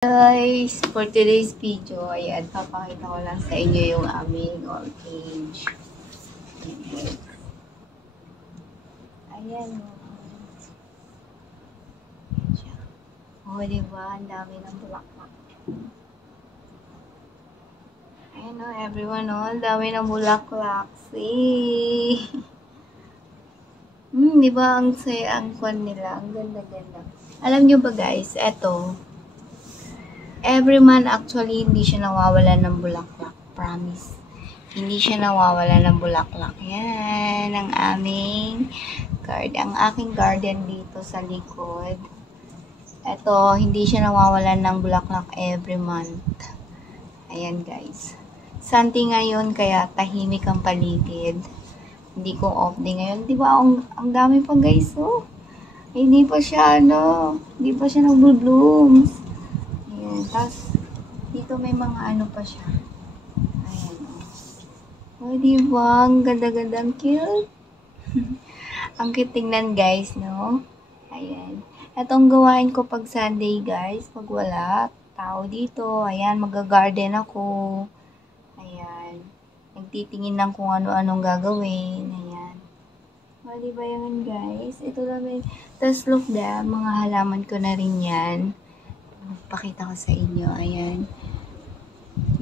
Guys, for today's video, ayan, papakita ko lang sa inyo yung aming orchage. Ayan, oh, diba? Ang dami ng bulaklak. Ayan o, everyone, oh, ang dami ng bulaklak. See? Diba? Ang saya, ang kwan nila. Ang ganda-ganda. Alam nyo ba guys, eto, every month actually hindi siya nawawalan ng bulaklak. Promise. Hindi siya nawawalan ng bulaklak. Yan ang aming ang aking garden dito sa likod. Ito, hindi siya nawawalan ng bulaklak every month. Ayan guys. Sunday ngayon kaya tahimik ang paligid. Hindi ko off day ngayon. Di ba ang dami pa guys, oh. Hindi pa siya hindi pa siya nag-blooms. Ayan, tapos dito may mga pa siya. Ayan, oh. Oh, diba? Ang ganda-ganda, ang cute. Ang cute tingnan, guys, no? Ayan. Itong gawain ko pag Sunday, guys, pag wala tao dito. Ayan, mag-garden ako. Ayan. Nagtitingin lang kung ano-anong gagawin. Ayan. O, diba yan, guys? Ito lang. Tapos, look da, mga halaman ko na rin yan. Pakita ko sa inyo. Ayan.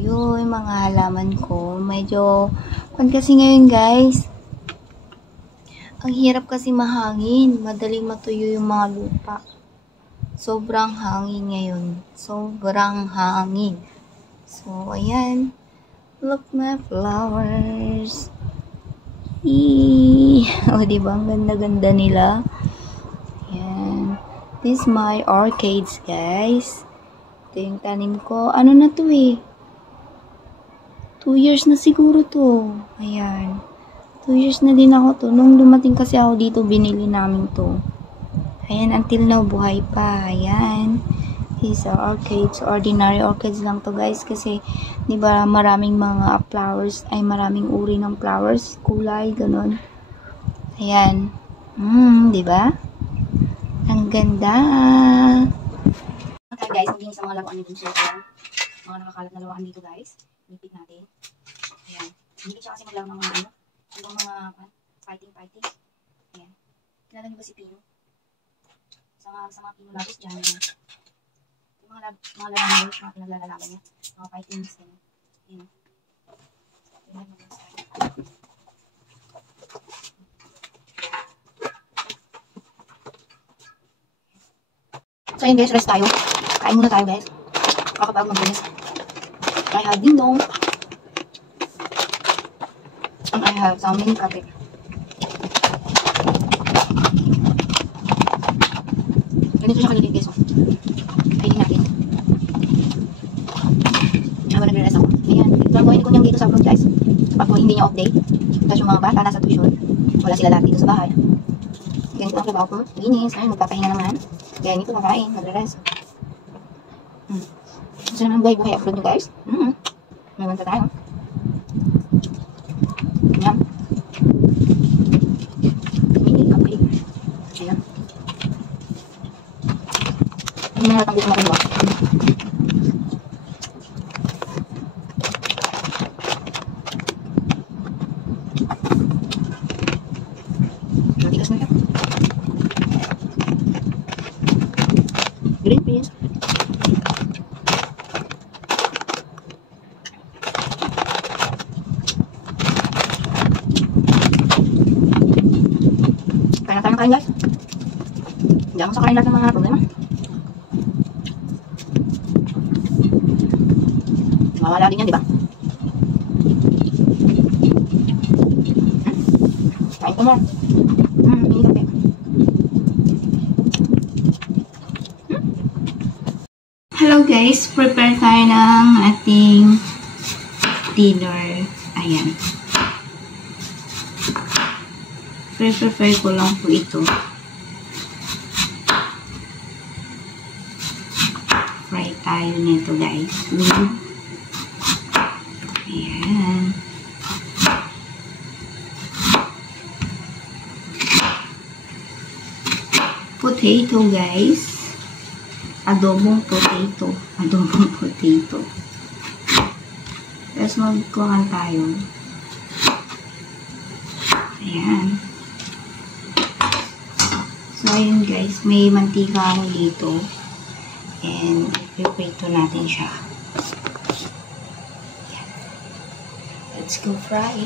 Yung mga halaman ko. Medyo, kasi ngayon guys, ang hirap kasi mahangin. Madaling matuyo yung mga lupa. Sobrang hangin ngayon. Sobrang hangin. So, ayan. Look my flowers. O, diba? Ang ganda-ganda nila. Ayan. This is my orchids, guys. Ito yung tanim ko. Ano na to eh? 2 years na siguro to. Ayan. 2 years na din ako to. Nung dumating kasi ako dito, binili namin to. Ayan, until now, buhay pa. Ayan. These are orchids. Ordinary orchids lang to, guys. Kasi, di ba, maraming mga flowers, ay maraming uri ng flowers, kulay, ganun. Ayan. Di ba? Ang ganda. Okay guys, maglinis ang mga laruan nito. So, mga nakakalat na laruan dito guys. Lipit natin. Ayan. Hindi siya kasi maglaro ng mga yung mga fighting. Ayan. Kilala niyo ba si Pino? Sa mga Pino labis dyan. Yung mga laruan niya, mga pinaglalaban niya. Mga fighting. Ayan. So yun guys, rest tayo. Kain muna tayo guys. Kakapag mag-rest. I have ding-dong. And I have some mini kape. Ganito siya kalilig guys. Kainin natin. Habang nagre-rest ako. Ayan. Gagawin ko niyang dito sa upload guys. Pag hindi niya update. Tapos yung mga bata nasa tuition. Wala sila lahat dito sa bahay. Ganito ang trabaho ko. Linis. Ayun, magpapahinga naman. Kaya nito kakain, magre-rest. Gusto naman buhay-buhay upload nyo guys. May manta tayo. Ayan. Mini kape. Ayan. Hindi na natin gusto makuha. Matigas na yan. Green peas. Kain guys. Diyan sa kain lahat ng mga problema. Mawala din yan, di ba? Kain ko mo. Ini kape. Hello guys, prepare tayo ng ating dinner. Ayan. Prepare ko lang po ito. Fry tayo nito guys. Ayan. Potato guys. adobong potato. Adobong potato. Tapos magkuhan tayo. Ayan. So, ayun guys, may mantika ako dito. And, ipiprito natin siya. Ayan. Let's go fry.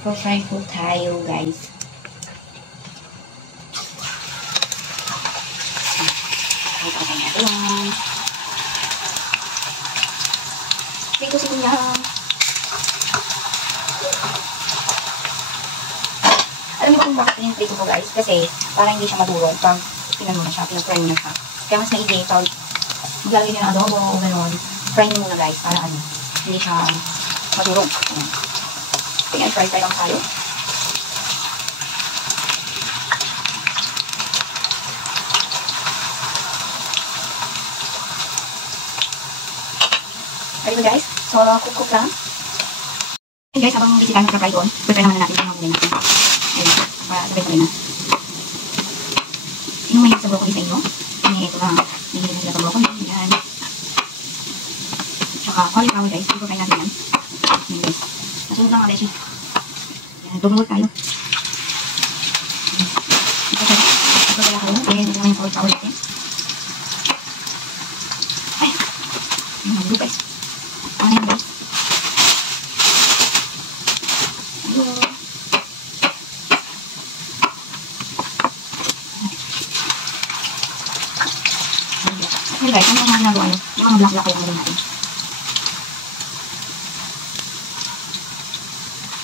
Fry po tayo, guys. Ito na natin. Pikusin niya. Alam niyo kung bakit pinipito ko guys? Kasi para hindi siya madurog pag pinano na siya, pinag-fry na siya. Kaya mas maigi pag maglalagay niyo ng adobo o gano'n. Fry niyo muna guys para ano, hindi siya madurog. Ayan, fry lang tayo. Ayun guys, so cook lang. Hey guys, habang busy tayo magka-fry doon, prepare naman natin yung mga natin. Ayun, para sabay-sabay na. Sino may sa broccoli sa inyo? Ito lang, bigyan nila sa broccoli. Ayan. Tsaka cauliflower guys, prepare natin yan. Ayan guys, nasunod lang mga beshi. Ayan, double tayo. Ito kaya ako, ayan, ito naman yung cauliflower natin. Ay, ayan, magulo guys. Ayan guys. Okay guys, ano mga nagawa nyo? Yung mga black-black ko yung natin.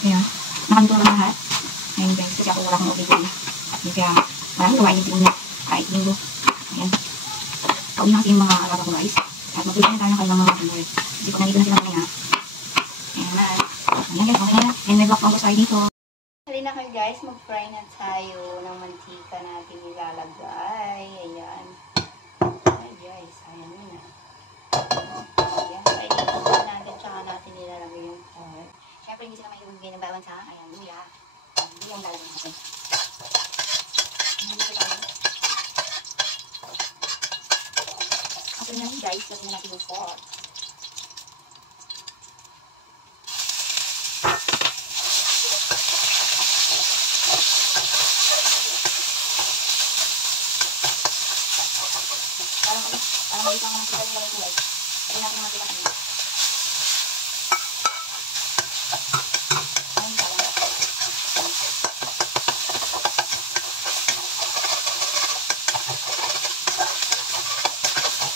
Ayan. Nakaluto naman lahat. Ayan guys, kasi ako wala akong obligay. Kaya maraming gawain yung niya. Kahit linggo. Ayan. Kauwi na kasi yung mga alaga ko guys. At mag-ulit na tayo ng kailang mga dinner. Kasi kung nandito na sila kami na. Ayan na. Ayan guys, okay na. And may black pangos tayo dito. Halina kayo guys, mag-fry na tayo ng mantika natin ilalagay. Ayan. Guys, ayan yun na. Ayan, fry dito natin, tsaka natin nilalagay yung pork. Siyempre, hindi sila may ilugay ng bawang sa, ayan, luya. Hindi yung lalagay natin. Ayan, dito tayo. Okay na yun guys, lagyan natin yung pork. Parang may isang mga sila yung mga kulay. Ayun natin mga sila kanina. Ayun ka lang.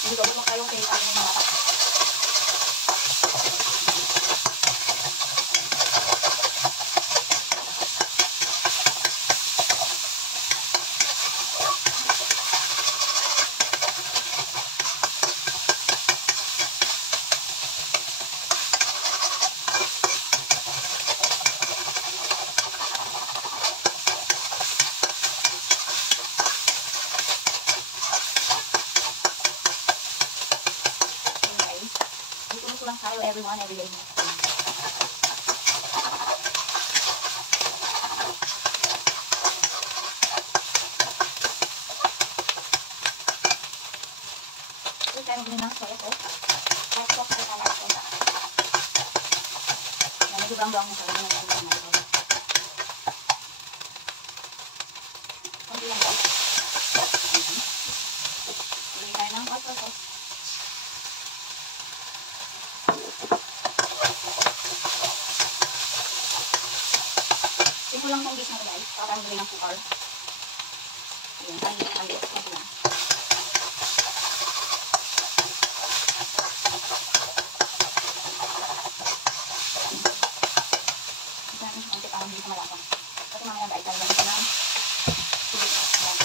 Hindi ko gusto kayong pinita ng mga mata. Tayo everyone, every day. Ito tayo gawin ng soya sauce. Soya sauce ay kaya ito. Medyo brown-brown mo tayo. Kunti lang guys. Gawin tayo ng soya sauce. Ito lang itong dish na guys, para ang gawin ng sukar. Ayan, tayo yung maliit. Ito lang. Ito natin siya konti para hindi sa malapang. Kasi mamaya guys, tayo lang ito lang. Tulis. Ayan.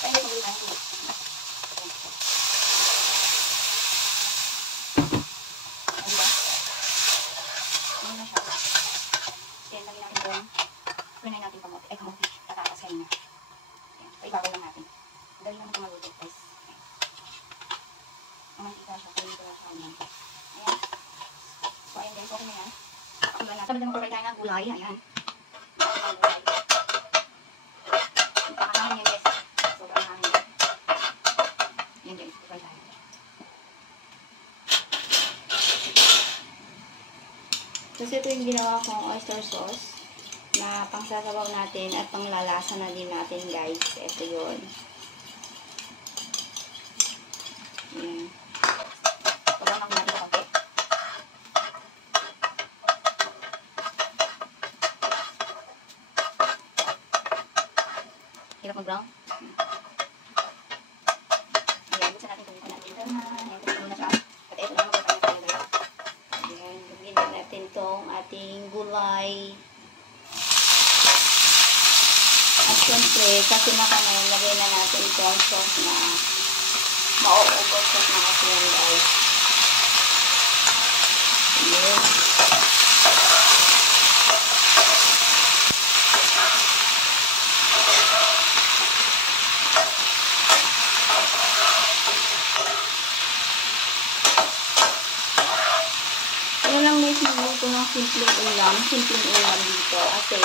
Kaya hindi pagawin tayo tulis. Ayan. Diba? Ano na siya? Then, lagyan natin doon. Tunay natin kamote. Ay, kamote. Tatakas kayo na. Ayan. So, ibabaw lang natin. Dali naman kumaluto, guys. Ayan. Ang mantika siya. Kaya dito na siya. Ayan. So, ayan guys. Okay na yan. Pakulan natin. Sabi naman provide tayo ng gulay. Ayan. Ang gulay. Ipaka namin yan, guys. Kasi ito yung ginawa kong oyster sauce na pangsasabaw natin at panglalasa na din natin, guys. Ito yun. Ayan. Pagawin ako natin konti. Hirap mag-brown. Ayan, buksan natin kung natin. Ayan, ito muna siya. At ito naman magpapanya tayo, guys. Ayan, gagawin natin tong ating gulay. At syempre, kasi na kami, lagay na natin itong sauce na mauubos sauce na kasi yan, guys. Ayan. Ano lang guys, magluto ng simpleng ulam dito kasi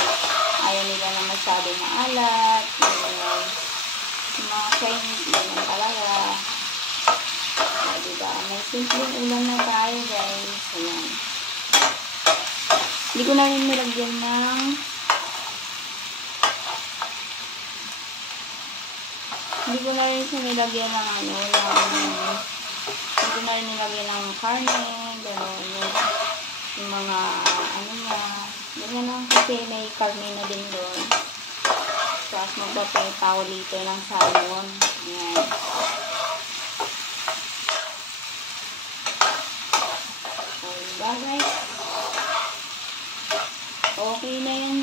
ayaw nila na masyadong maalat, ganyan. Mga Chinese, ganyan talaga. Diba? May simpleng ulam na tayo, guys. Ayan. Hindi ko na rin nilagyan ng hindi ko na rin nilagyan ng hindi ko na rin nilagyan ng karne, gano'n, yung mga niya, ganyan lang kasi may karne na din doon. Tapos magpapay pa ako dito ng salmon. Ayan. So, diba guys? Okay na yan